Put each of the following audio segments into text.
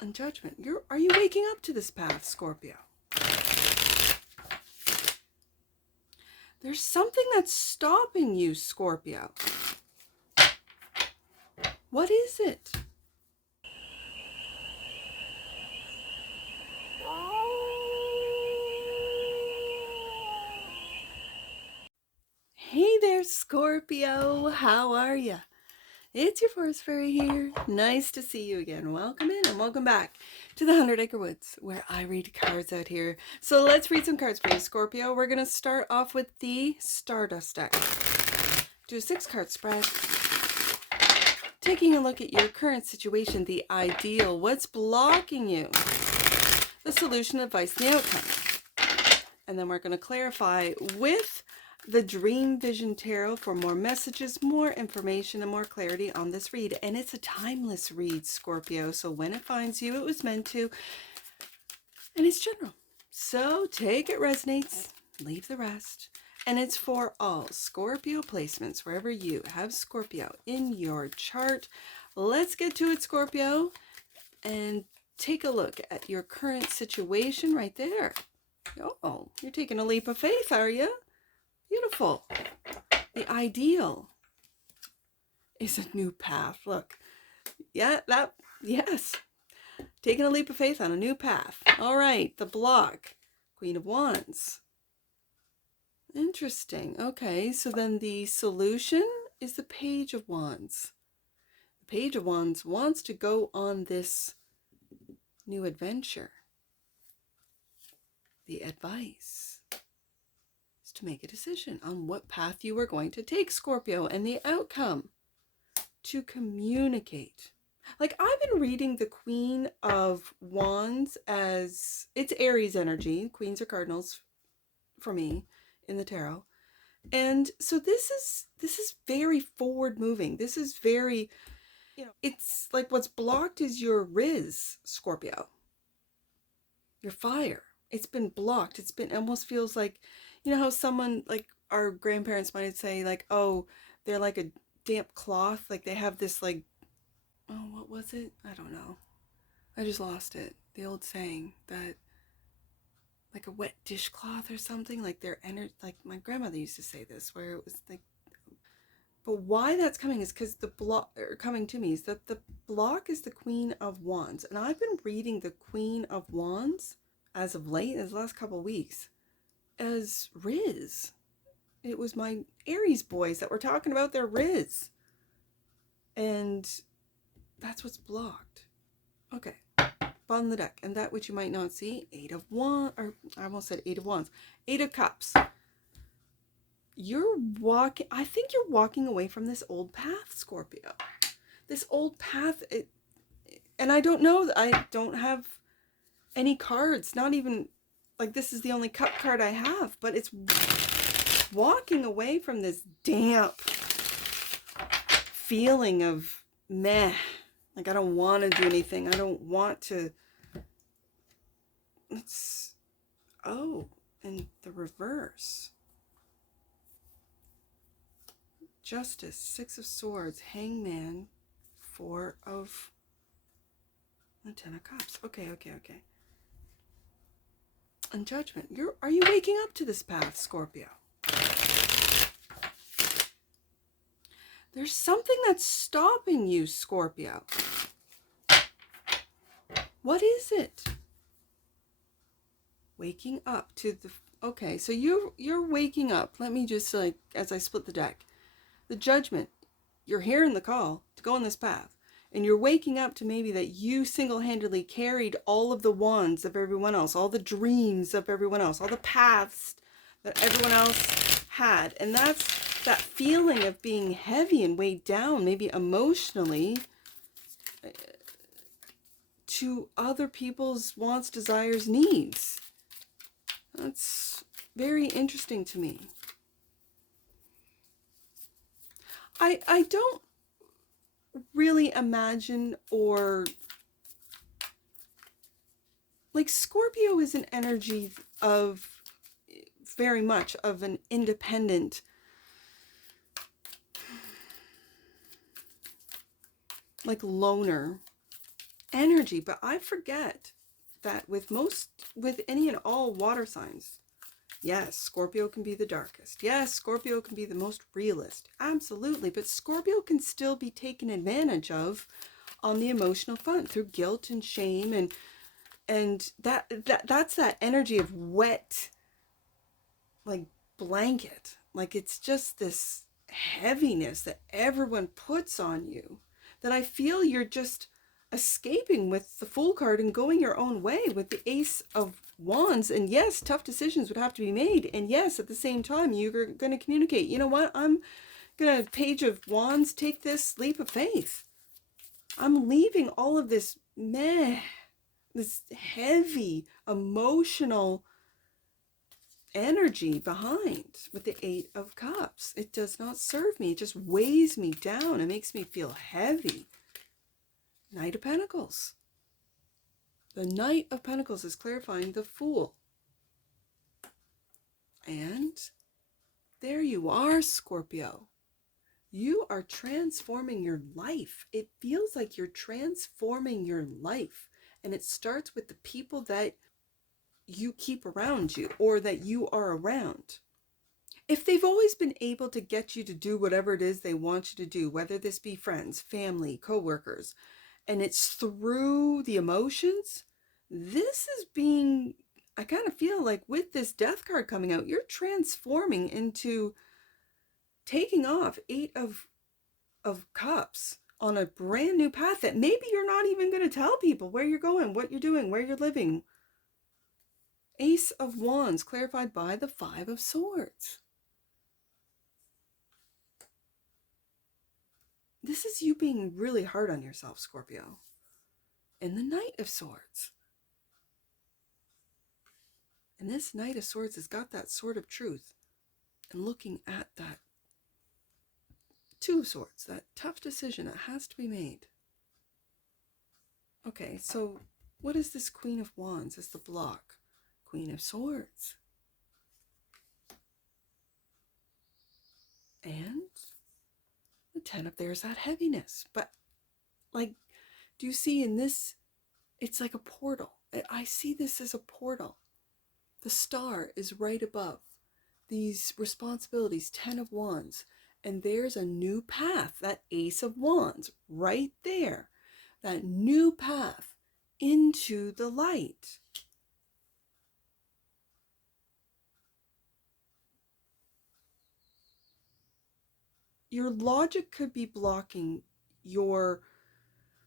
And Judgment. Are you waking up to this path, Scorpio? There's something that's stopping you, Scorpio. What is it? Hey there, Scorpio. How are ya? It's your Forest Fairy here. Nice to see you again. Welcome in and welcome back to the 100 Acre Woods, where I read cards out here. So let's read some cards for you, Scorpio. We're going to start off with the Stardust deck. Do a 6-card spread. Taking a look at your current situation, the ideal, what's blocking you, the solution, advice, and the outcome. And then we're going to clarify with the Dream Vision Tarot for more messages, more information, and more clarity on this read. And it's a timeless read, Scorpio. So when it finds you, it was meant to. And it's general. So take it resonates, leave the rest. And it's for all Scorpio placements, wherever you have Scorpio in your chart. Let's get to it, Scorpio, and take a look at your current situation right there. Oh, you're taking a leap of faith, are you? Beautiful. The ideal is a new path. Look. Yeah, yes. Taking a leap of faith on a new path. All right, the block. Queen of Wands. Interesting. Okay, so then the solution is the Page of Wands. The Page of Wands wants to go on this new adventure. The advice is to make a decision on what path you are going to take, Scorpio, and the outcome to communicate. Like, I've been reading the Queen of Wands as it's Aries energy. Queens are cardinals for me in the tarot. And so this is very forward moving. This is very, it's like what's blocked is your Riz, Scorpio. Your fire. It's been blocked. It almost feels like, you know how someone, like our grandparents might say, like, oh, they're like a damp cloth. Like they have this, like, oh, what was it? I don't know. I just lost it. The old saying that, like a wet dishcloth or something, like their energy, like my grandmother used to say this, where it was like, but why that's coming is because the block, or coming to me, is that the block is the Queen of Wands. And I've been reading the Queen of Wands as of late, as the last couple of weeks, as Riz. It was my Aries boys that were talking about their Riz. And that's what's blocked. Okay. Bottom of the deck, and that which you might not see, 8 of Wands, or I almost said 8 of Wands, 8 of Cups. I think you're walking away from this old path, Scorpio. This old path, and I don't know, I don't have any cards, not even, like this is the only cup card I have, but it's walking away from this damp feeling of meh. Like, I don't want to do anything. I don't want to. And the reverse. Justice, 6 of Swords, Hangman, 4 of the 10 of Cups. Okay. And Judgment. Are you waking up to this path, Scorpio? There's something that's stopping you, Scorpio. What is it? Waking up to the... Okay, so you're waking up. Let me just, like, as I split the deck. The Judgment. You're hearing the call to go on this path. And you're waking up to maybe that you single-handedly carried all of the wands of everyone else, all the dreams of everyone else, all the paths that everyone else had. And that's that feeling of being heavy and weighed down, maybe emotionally, to other people's wants, desires, needs. That's very interesting to me. I don't really imagine, or like, Scorpio is an energy of very much of an independent, like, loner energy. But I forget that with any and all water signs, yes, Scorpio can be the darkest. Yes, Scorpio can be the most realist. Absolutely. But Scorpio can still be taken advantage of on the emotional front through guilt and shame, and that's that energy of wet, like, blanket. Like, it's just this heaviness that everyone puts on you, that I feel you're just escaping with the Fool card and going your own way with the Ace of Wands. And yes, tough decisions would have to be made, and yes, at the same time, you're going to communicate, you know what, I'm gonna, Page of Wands, take this leap of faith. I'm leaving all of this this heavy emotional energy behind with the Eight of Cups. It does not serve me. It just weighs me down. It makes me feel heavy. Knight of Pentacles. The Knight of Pentacles is clarifying the Fool. And there you are, Scorpio. You are transforming your life. It feels like you're transforming your life. And it starts with the people that you keep around you, or that you are around. If they've always been able to get you to do whatever it is they want you to do, whether this be friends, family, co-workers, and it's through the emotions, this is being, I kind of feel like with this Death card coming out, you're transforming into taking off Eight of Cups on a brand new path that maybe you're not even going to tell people where you're going, what you're doing, where you're living. Ace of Wands, clarified by the Five of Swords. This is you being really hard on yourself, Scorpio. And the Knight of Swords. And this Knight of Swords has got that sword of truth. And looking at that Two of Swords, that tough decision that has to be made. Okay, so what is this Queen of Wands as the block? Queen of Swords. And the 10 up there is that heaviness. But, like, do you see in this, it's like a portal. I see this as a portal. The star is right above these responsibilities, 10 of Wands. And there's a new path, that Ace of Wands, right there. That new path into the light. Your logic could be blocking your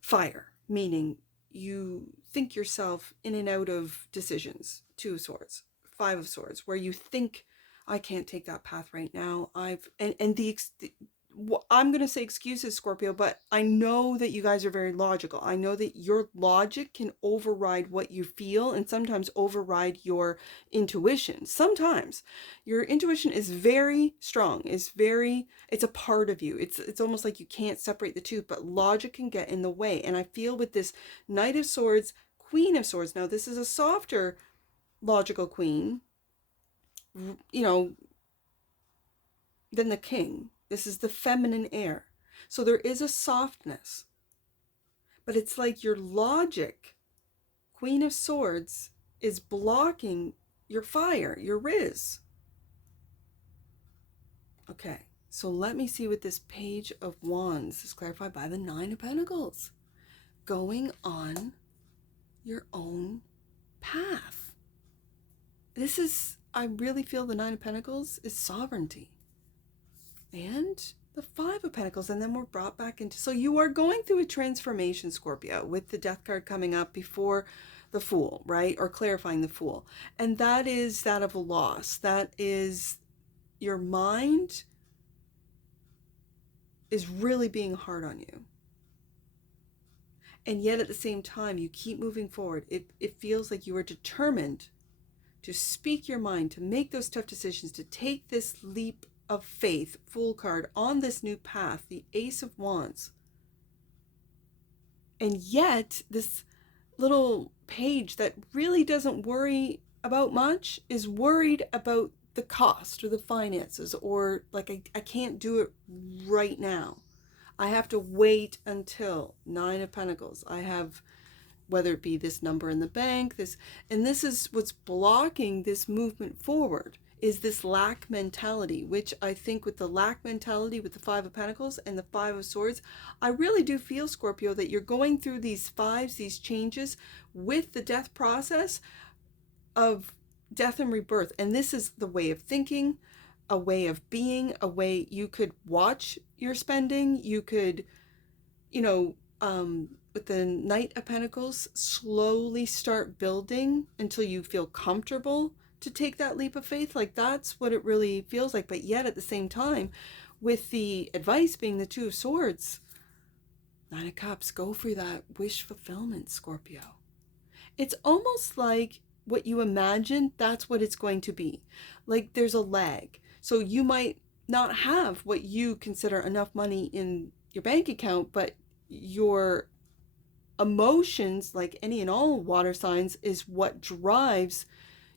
fire, meaning you think yourself in and out of decisions. Two of Swords, Five of Swords, where you think, I can't take that path right now. I'm going to say excuses, Scorpio, but I know that you guys are very logical. I know that your logic can override what you feel and sometimes override your intuition. Sometimes your intuition is very strong, it's a part of you. It's almost like you can't separate the two, but logic can get in the way. And I feel with this Knight of Swords, Queen of Swords, now this is a softer logical queen, you know, than the king. This is the feminine air. So there is a softness. But it's like your logic, Queen of Swords, is blocking your fire, your riz. Okay, so let me see what this Page of Wands is clarified by the Nine of Pentacles. Going on your own path. This is, I really feel the Nine of Pentacles is sovereignty. And the Five of Pentacles, and then we're brought back into, so you are going through a transformation, Scorpio, with the Death card coming up before the Fool, right? Or clarifying the Fool. And that is that of a loss. That is your mind is really being hard on you. And yet at the same time, you keep moving forward. It feels like you are determined to speak your mind, to make those tough decisions, to take this leap of faith, Fool card, on this new path, the Ace of Wands. And yet this little page that really doesn't worry about much is worried about the cost or the finances, or like, I can't do it right now. I have to wait until Nine of Pentacles. I have whether it be this number in the bank, and this is what's blocking this movement forward, is this lack mentality, which I think with the lack mentality, with the Five of Pentacles and the Five of Swords, I really do feel, Scorpio, that you're going through these fives, these changes with the death process of death and rebirth. And this is the way of thinking, a way of being, a way you could watch your spending. You could, with the Knight of Pentacles, slowly start building until you feel comfortable to take that leap of faith. Like, that's what it really feels like. But yet at the same time, with the advice being the Two of Swords, Nine of Cups, go for that wish fulfillment, Scorpio. It's almost like what you imagine, that's what it's going to be. Like, there's a lag. So you might not have what you consider enough money in your bank account, but your emotions, like any and all water signs, is what drives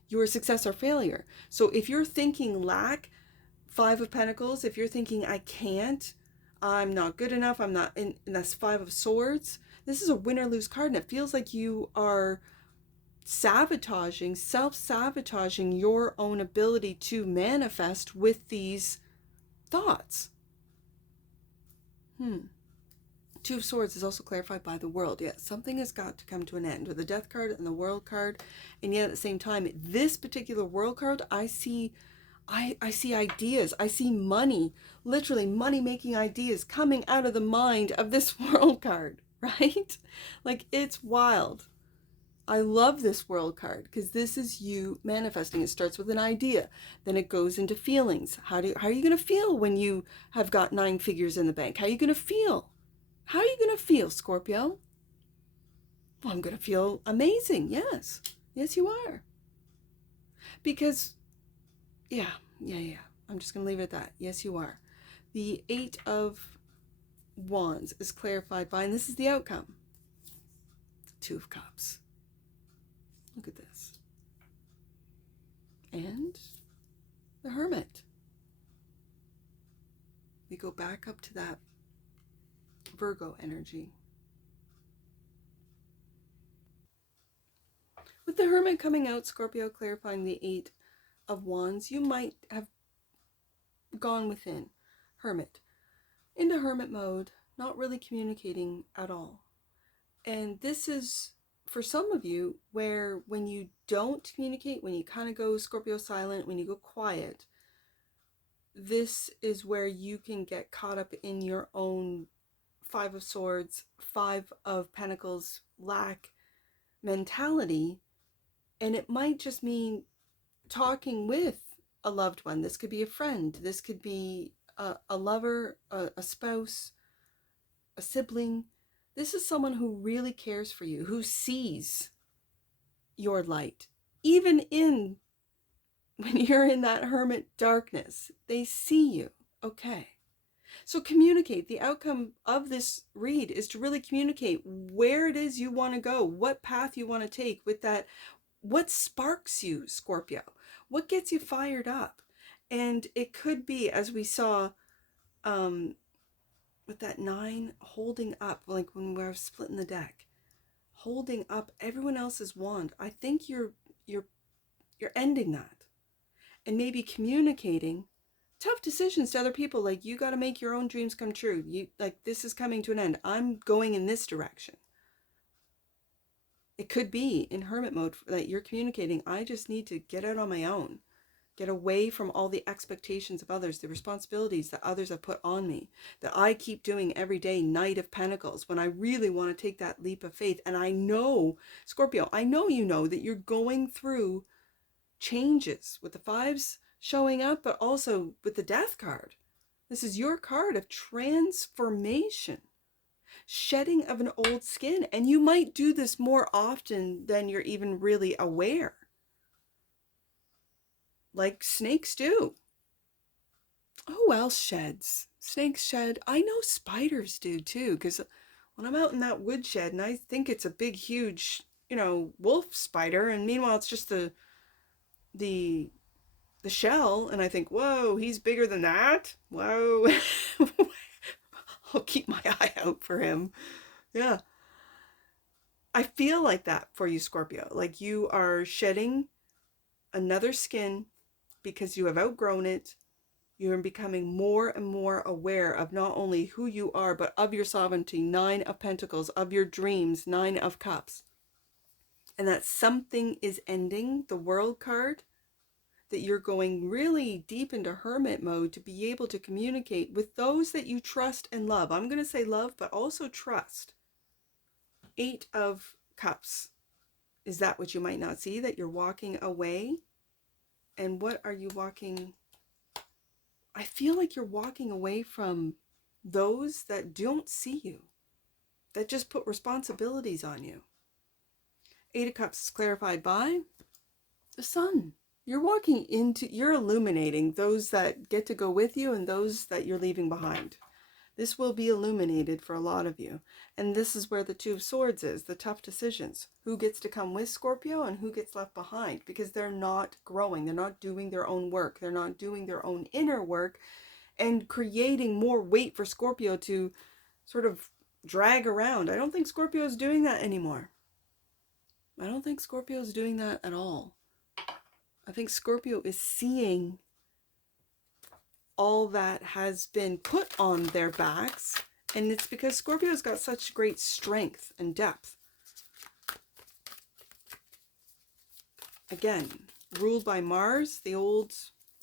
your success or failure. So if you're thinking lack, Five of Pentacles, if you're thinking I can't, I'm not good enough, I'm not, and that's Five of Swords, this is a win or lose card, and it feels like you are sabotaging, self-sabotaging your own ability to manifest with these thoughts. Two of Swords is also clarified by the World. Yeah, something has got to come to an end with the Death card and the World card. And yet at the same time, this particular World card, I see ideas. I see money, literally money-making ideas coming out of the mind of this World card, right? Like, it's wild. I love this World card because this is you manifesting. It starts with an idea, then it goes into feelings. How are you going to feel when you have got 9 figures in the bank? How are you going to feel? How are you going to feel, Scorpio? Well, I'm going to feel amazing. Yes. Yes, you are. Because, yeah. I'm just going to leave it at that. Yes, you are. The Eight of Wands is clarified by, and this is the outcome, Two of Cups. Look at this. And the Hermit. We go back up to that Virgo energy. With the Hermit coming out, Scorpio, clarifying the Eight of Wands, you might have gone within, Hermit, into Hermit mode, not really communicating at all. And this is, for some of you, where when you don't communicate, when you kind of go Scorpio silent, when you go quiet, this is where you can get caught up in your own Five of Swords, Five of Pentacles lack mentality. And it might just mean talking with a loved one. This could be a friend. This could be a lover, a spouse, a sibling. This is someone who really cares for you, who sees your light. Even when you're in that hermit darkness, they see you. Okay. So communicate. The outcome of this read is to really communicate where it is you want to go, what path you want to take with that. What sparks you, Scorpio? What gets you fired up? And it could be, as we saw with that 9, holding up, like when we were splitting the deck, holding up everyone else's wand. I think you're ending that, and maybe communicating tough decisions to other people. Like, you got to make your own dreams come true. This is coming to an end. I'm going in this direction. It could be in hermit mode that you're communicating, I just need to get out on my own, get away from all the expectations of others, the responsibilities that others have put on me, that I keep doing every day, Knight of Pentacles, when I really want to take that leap of faith. And I know, Scorpio, I know you know that you're going through changes with the fives showing up, but also with the Death card. This is your card of transformation, shedding of an old skin. And you might do this more often than you're even really aware. Like snakes do. Who else sheds? Snakes shed. I know spiders do too, because when I'm out in that woodshed and I think it's a big, huge, wolf spider, and meanwhile it's just the shell, and I think, whoa, he's bigger than that. Whoa. I'll keep my eye out for him. Yeah. I feel like that for you, Scorpio. Like you are shedding another skin because you have outgrown it. You're becoming more and more aware of not only who you are, but of your sovereignty, 9 of Pentacles, of your dreams, 9 of Cups. And that something is ending, the World card, that you're going really deep into hermit mode to be able to communicate with those that you trust and love. I'm going to say love, but also trust. 8 of Cups. Is that what you might not see? That you're walking away? And what are you walking? I feel like you're walking away from those that don't see you, that just put responsibilities on you. 8 of Cups is clarified by the Sun. You're walking into, you're illuminating those that get to go with you and those that you're leaving behind. This will be illuminated for a lot of you. And this is where the 2 of Swords is, the tough decisions. Who gets to come with Scorpio and who gets left behind? Because they're not growing. They're not doing their own work. They're not doing their own inner work and creating more weight for Scorpio to sort of drag around. I don't think Scorpio is doing that anymore. I don't think Scorpio is doing that at all. I think Scorpio is seeing all that has been put on their backs, and it's because Scorpio's got such great strength and depth. Again, ruled by Mars, the old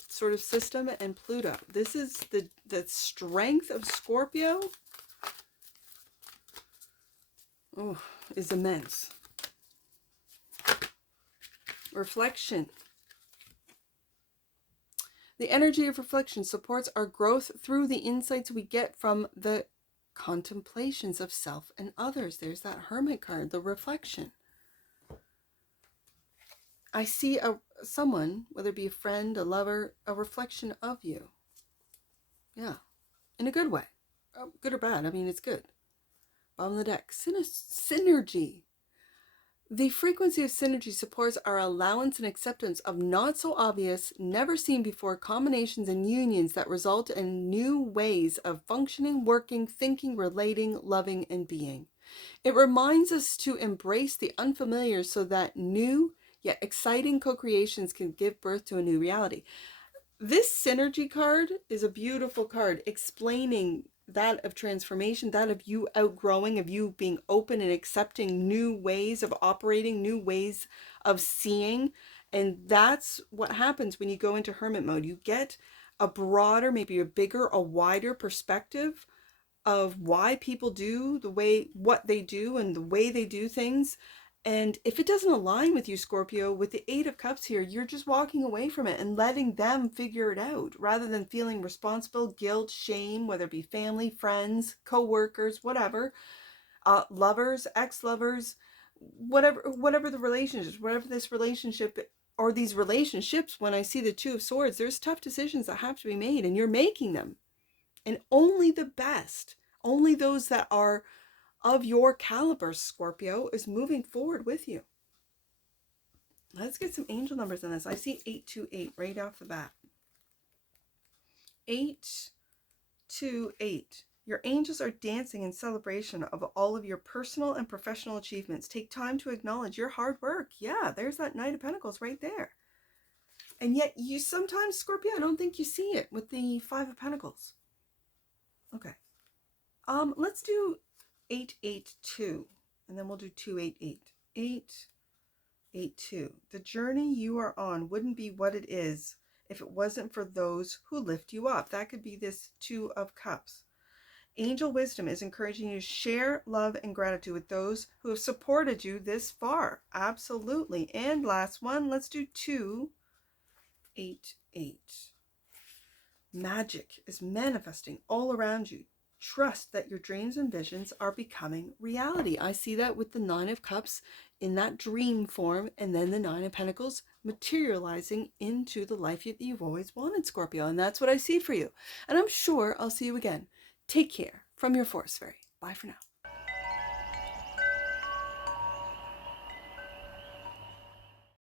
sort of system, and Pluto. This is the strength of Scorpio. Oh, is immense. Reflection. The energy of reflection supports our growth through the insights we get from the contemplations of self and others. There's that Hermit card, the reflection. I see someone, whether it be a friend, a lover, a reflection of you. Yeah, in a good way. Good or bad, I mean, it's good. Bottom of the deck, synergy. The frequency of synergy supports our allowance and acceptance of not so obvious, never seen before combinations and unions that result in new ways of functioning, working, thinking, relating, loving, and being. It reminds us to embrace the unfamiliar so that new yet exciting co-creations can give birth to a new reality. This synergy card is a beautiful card explaining that of transformation, that of you outgrowing, of you being open and accepting new ways of operating, new ways of seeing. And that's what happens when you go into hermit mode. You get a broader, maybe a bigger, a wider perspective of why people do what they do and the way they do things. And if it doesn't align with you, Scorpio, with the 8 of Cups here, you're just walking away from it and letting them figure it out rather than feeling responsible, guilt, shame, whether it be family, friends, co-workers, whatever, lovers, ex-lovers, whatever the relationship, whatever this relationship or these relationships. When I see the 2 of Swords, there's tough decisions that have to be made and you're making them. And only the best, only those that are of your caliber, Scorpio, is moving forward with you. Let's get some angel numbers on this. I see 828 right off the bat. 828. Your angels are dancing in celebration of all of your personal and professional achievements. Take time to acknowledge your hard work. Yeah, there's that Knight of Pentacles right there. And yet you sometimes, Scorpio, I don't think you see it with the 5 of Pentacles. Okay. Let's do 882, and then we'll do 288. 882. The journey you are on wouldn't be what it is if it wasn't for those who lift you up. That could be this 2 of Cups. Angel wisdom is encouraging you to share love and gratitude with those who have supported you this far. Absolutely. And last one, let's do 288. Magic is manifesting all around you. Trust that your dreams and visions are becoming reality. I see that with the 9 of Cups in that dream form, and then the 9 of Pentacles materializing into the life that you've always wanted, Scorpio. And that's what I see for you. And I'm sure I'll see you again. Take care from your Forest Fairy. Bye for now.